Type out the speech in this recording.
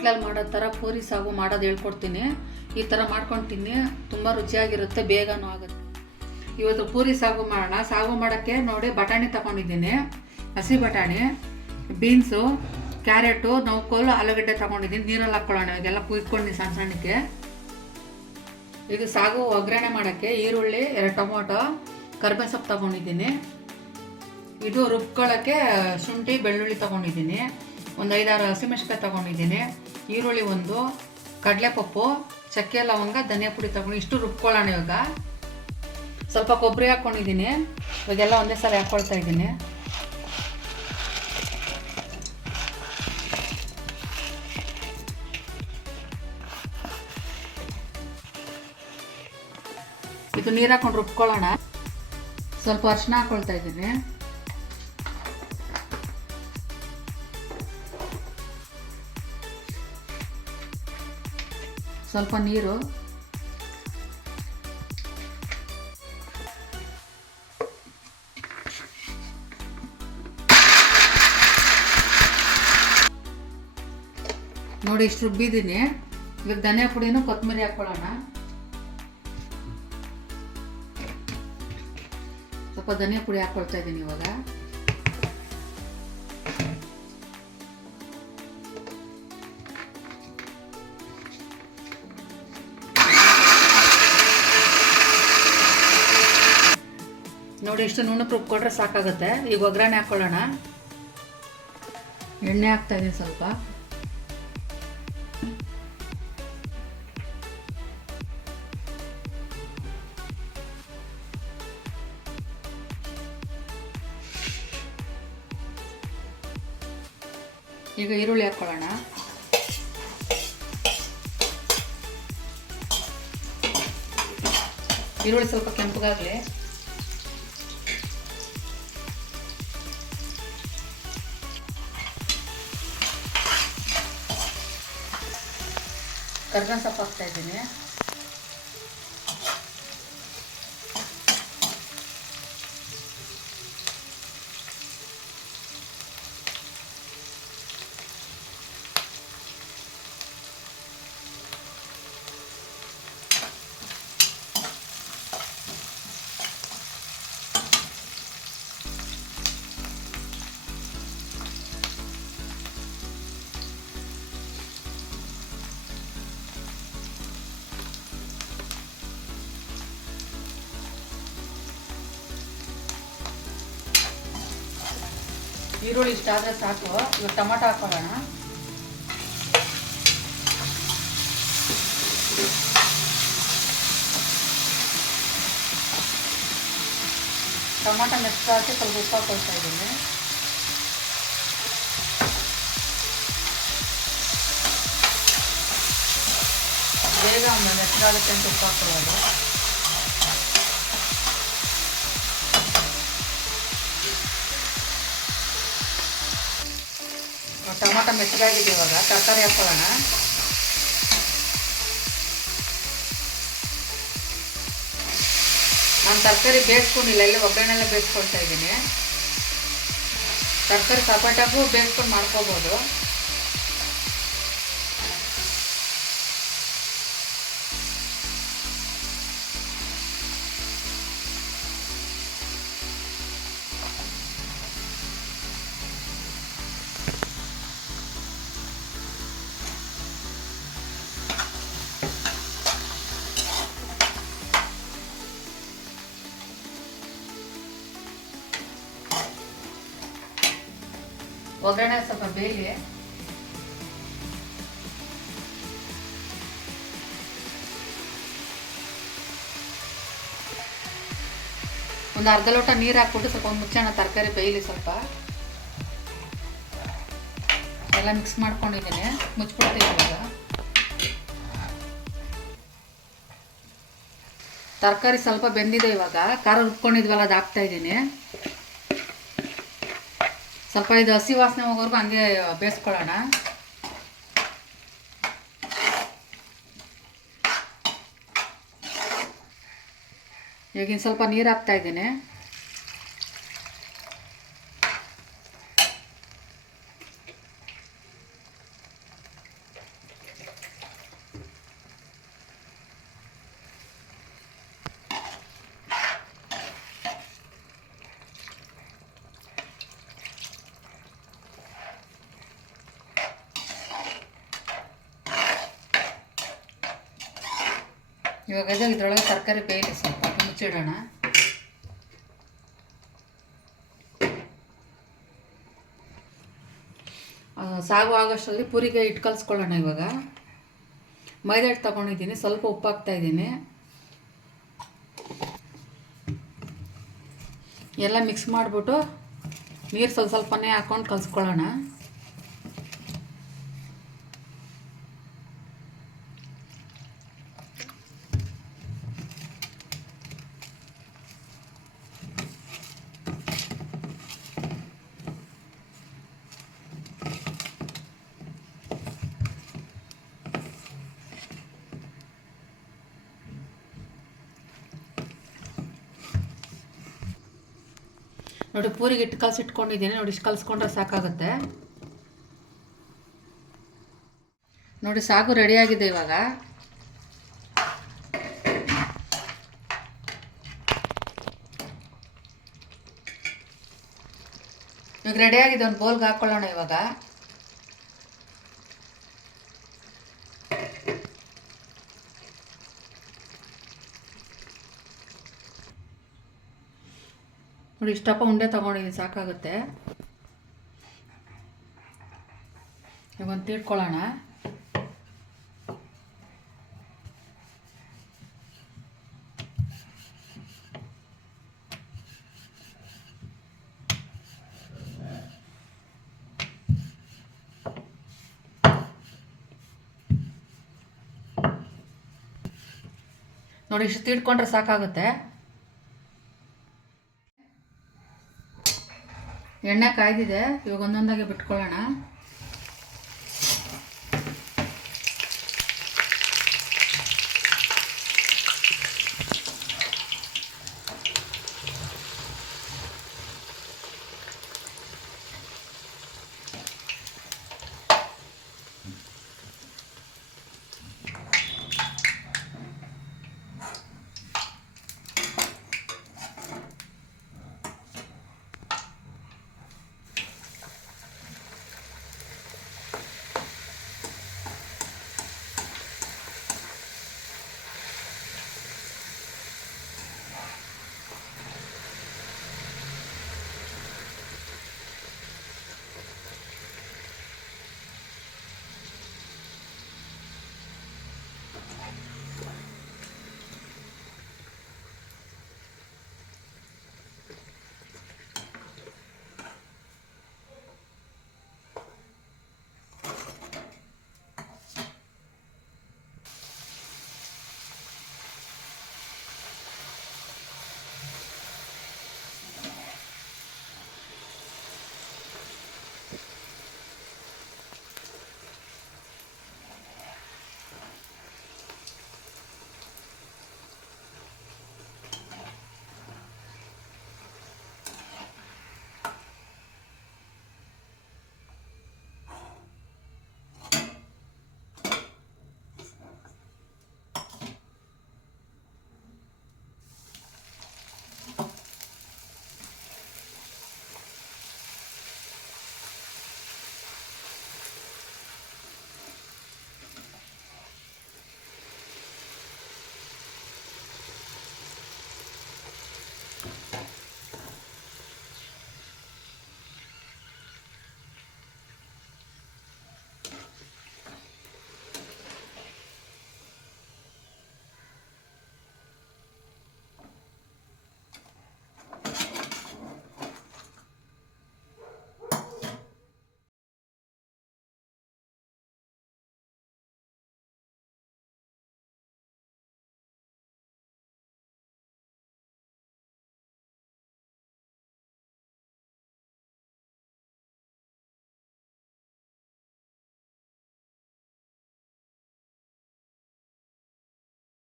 ಹೋಟ್ಲಲ್ಲಿ ಮಾಡೋ ಥರ ಪೂರಿ ಸಾಗು ಮಾಡೋದು ಹೇಳ್ಕೊಡ್ತೀನಿ. ಈ ಥರ ಮಾಡ್ಕೊಂಡು ತಿನ್ನಿ, ತುಂಬ ರುಚಿಯಾಗಿರುತ್ತೆ, ಬೇಗನೂ ಆಗುತ್ತೆ. ಇವತ್ತು ಪೂರಿ ಸಾಗು ಮಾಡೋಣ. ಸಾಗು ಮಾಡೋಕ್ಕೆ ನೋಡಿ ಬಟಾಣಿ ತಗೊಂಡಿದ್ದೀನಿ, ಹಸಿ ಬಟಾಣಿ, ಬೀನ್ಸು, ಕ್ಯಾರೆಟು, ನೌಕೋಲು, ಆಲೂಗಡ್ಡೆ ತಗೊಂಡಿದ್ದೀನಿ. ನೀರಲ್ಲಿ ಹಾಕ್ಕೊಳ್ಳೋಣ. ಇವಾಗೆಲ್ಲ ಕುಯ್ಕೊಂಡು ಸಣ್ಣ ಸಣ್ಣಕ್ಕೆ. ಇದು ಸಾಗು ಒಗ್ಗರಣೆ ಮಾಡೋಕ್ಕೆ ಈರುಳ್ಳಿ, 2 ಟೊಮೊಟೊ, ಕರಿಬೇವು ಸೊಪ್ಪು ತಗೊಂಡಿದ್ದೀನಿ. ಇದು ರುಬ್ಕೊಳ್ಳೋಕ್ಕೆ ಶುಂಠಿ, ಬೆಳ್ಳುಳ್ಳಿ ತಗೊಂಡಿದ್ದೀನಿ. ಒಂದು 5-6 ಹಸಿಮೆಣಸಿನಕಾಯಿ ತಗೊಂಡಿದ್ದೀನಿ. ಈರುಳ್ಳಿ 1, ಕಡಲೆಪಪ್ಪು, ಚಕ್ಕೆ, ಲವಂಗ, ಧನಿಯಾ ಪುಡಿ ತಗೊಂಡು ಇಷ್ಟು ರುಬ್ಕೊಳ್ಳೋಣ. ಇವಾಗ ಸ್ವಲ್ಪ ಕೊಬ್ಬರಿ ಹಾಕ್ಕೊಂಡಿದ್ದೀನಿ. ಇವಾಗೆಲ್ಲ ಒಂದೇ ಸಲ ಹಾಕ್ಕೊಳ್ತಾ ಇದ್ದೀನಿ. ಇದು ನೀರು ಹಾಕೊಂಡು ರುಬ್ಕೊಳ್ಳೋಣ. ಸ್ವಲ್ಪ ಅರಿಶಿನ ಹಾಕ್ಕೊಳ್ತಾ ಇದ್ದೀನಿ. ಸ್ವಲ್ಪ ನೀರು, ನೋಡಿ ಇಷ್ಟು ರುಬ್ಬಿದ್ದೀನಿ. ಇವಾಗ ಧನಿಯಾ ಪುಡಿನೂ ಕೊತ್ತಂಬರಿ ಹಾಕ್ಕೊಳ್ಳೋಣ. ಸ್ವಲ್ಪ ಧನಿಯಾ ಪುಡಿ ಹಾಕ್ಕೊಳ್ತಾ ಇದ್ದೀನಿ ಇವಾಗ. ನೋಡಿ ಇಷ್ಟು ನುಣ್ಣಗೆ ರುಬ್ಕೊಂಡ್ರೆ ಸಾಕಾಗುತ್ತೆ. ಈಗ ಒಗ್ಗರಣೆ ಹಾಕ್ಕೊಳ್ಳೋಣ. ಎಣ್ಣೆ ಹಾಕ್ತಾ ಇದ್ದೀನಿ ಸ್ವಲ್ಪ. ಈಗ ಈರುಳ್ಳಿ ಹಾಕ್ಕೊಳ್ಳೋಣ. ಈರುಳ್ಳಿ ಸ್ವಲ್ಪ ಕೆಂಪಗಾಗಲಿ. ಕರಿಬೇವು ಸೊಪ್ಪು ಹಾಕ್ತಾ ಇದ್ದೀನಿ. ಈರುಳ್ಳಿ ಇಷ್ಟ ಆದರೆ ಸಾಕು. ಇವಾಗ ಟೊಮೊಟೊ ಹಾಕ್ಕೊಳ್ಳೋಣ. ಟೊಮೊಟೊ ಮೆತ್ತಗೆ ಸ್ವಲ್ಪ ಉಪ್ಪು ಹಾಕ್ಕೊಳ್ತಾ ಇದ್ದೀನಿ. ಬೇಗ ಒಂದು ಮೆತ್ತಗಾಗುತ್ತೆ ಅಂತ ಉಪ್ಪು ಹಾಕ್ಕೊಳ್ಳೋದು. ಟೊಮೊಟೊ ಮೆತ್ತಗಾಗಿದೆ. ಇವಾಗ ತರಕಾರಿ ಹಾಕ್ಕೊಳ್ಳೋಣ. ನಾನು ತರಕಾರಿ ಬೇಯಿಸ್ಕೊಂಡಿಲ್ಲ, ಇಲ್ಲಿ ಒಗ್ಗರಣೆಲ್ಲ ಬೇಯಿಸ್ಕೊಳ್ತಾ ಇದ್ದೀನಿ. ತರಕಾರಿ ಸಪರೇಟಾಗೂ ಬೇಯಿಸ್ಕೊಂಡು ಮಾಡ್ಕೋಬೋದು. ಒಗ್ಗರಣೆ ಸ್ವಲ್ಪ ಬೇಯಲಿ. ಒಂದು ಅರ್ಧ ಲೋಟ ನೀರು ಹಾಕ್ಬಿಟ್ಟು ಸ್ವಲ್ಪ ಮುಚ್ಚೋಣ. ತರಕಾರಿ ಬೇಯಲಿ ಸ್ವಲ್ಪ. ಎಲ್ಲ ಮಿಕ್ಸ್ ಮಾಡ್ಕೊಂಡಿದ್ದೀನಿ. ಮುಚ್ಚಿಬಿಡ್ತೀನಿ ಇವಾಗ. ತರಕಾರಿ ಸ್ವಲ್ಪ ಬೆಂದಿದೆ. ಇವಾಗ ಖಾರ ರುಬ್ಕೊಂಡಿದ್ವಲ್ಲ ಅದು ಹಾಕ್ತಾ ಇದ್ದೀನಿ. ಸ್ವಲ್ಪ ಇದು ಹಸಿ ವಾಸನೆ ಹೋಗೋವರೆಗೂ ಹಂಗೆ ಬೇಯಿಸ್ಕೊಳ್ಳೋಣ. ಈಗಿನ ಸ್ವಲ್ಪ ನೀರು ಹಾಕ್ತಾ ಇದ್ದೀನಿ. ಇವಾಗ ಇದರೊಳಗೆ ತರಕಾರಿ ಬೇಯಲಿ, ಸ್ವಲ್ಪ ಮುಚ್ಚಿಡೋಣ. ಸಾಗು ಆಗೋಷ್ಟರಲ್ಲಿ ಪೂರಿಗೆ ಹಿಟ್ಟು ಕಲಿಸ್ಕೊಳ್ಳೋಣ. ಇವಾಗ ಮೈದಾ ಹಿಟ್ಟು ತೊಗೊಂಡಿದ್ದೀನಿ, ಸ್ವಲ್ಪ ಉಪ್ಪು ಹಾಕ್ತಾಯಿದ್ದೀನಿ. ಎಲ್ಲ ಮಿಕ್ಸ್ ಮಾಡಿಬಿಟ್ಟು ನೀರು ಸ್ವಲ್ಪನೇ ಹಾಕ್ಕೊಂಡು ಕಲಿಸ್ಕೊಳ್ಳೋಣ. ನೋಡಿ ಪೂರಿಗೆ ಹಿಟ್ಟು ಕಲಸಿಟ್ಕೊಂಡಿದ್ದೀನಿ. ನೋಡಿ ಇಷ್ಟು ಕಲಿಸ್ಕೊಂಡ್ರೆ ಸಾಕಾಗುತ್ತೆ. ನೋಡಿ ಸಾಗು ರೆಡಿಯಾಗಿದೆ. ಇವಾಗ ರೆಡಿಯಾಗಿದೆ. ಒಂದು ಬೌಲ್ಗೆ ಹಾಕ್ಕೊಳ್ಳೋಣ. ಇವಾಗ ನೋಡಿ ಇಷ್ಟಪ್ಪ ಉಂಡೆ ತೊಗೊಂಡಿದ್ದೀನಿ, ಸಾಕಾಗುತ್ತೆ. ಇವಾಗ ಒಂದು ತೀಡ್ಕೊಳ್ಳೋಣ. ನೋಡಿ ಇಷ್ಟು ತೀಡ್ಕೊಂಡ್ರೆ ಸಾಕಾಗುತ್ತೆ. ಎಣ್ಣೆ ಕಾಯ್ದಿದೆ. ಇವಾಗ ಒಂದೊಂದಾಗೆ ಬಿಟ್ಕೊಳ್ಳೋಣ.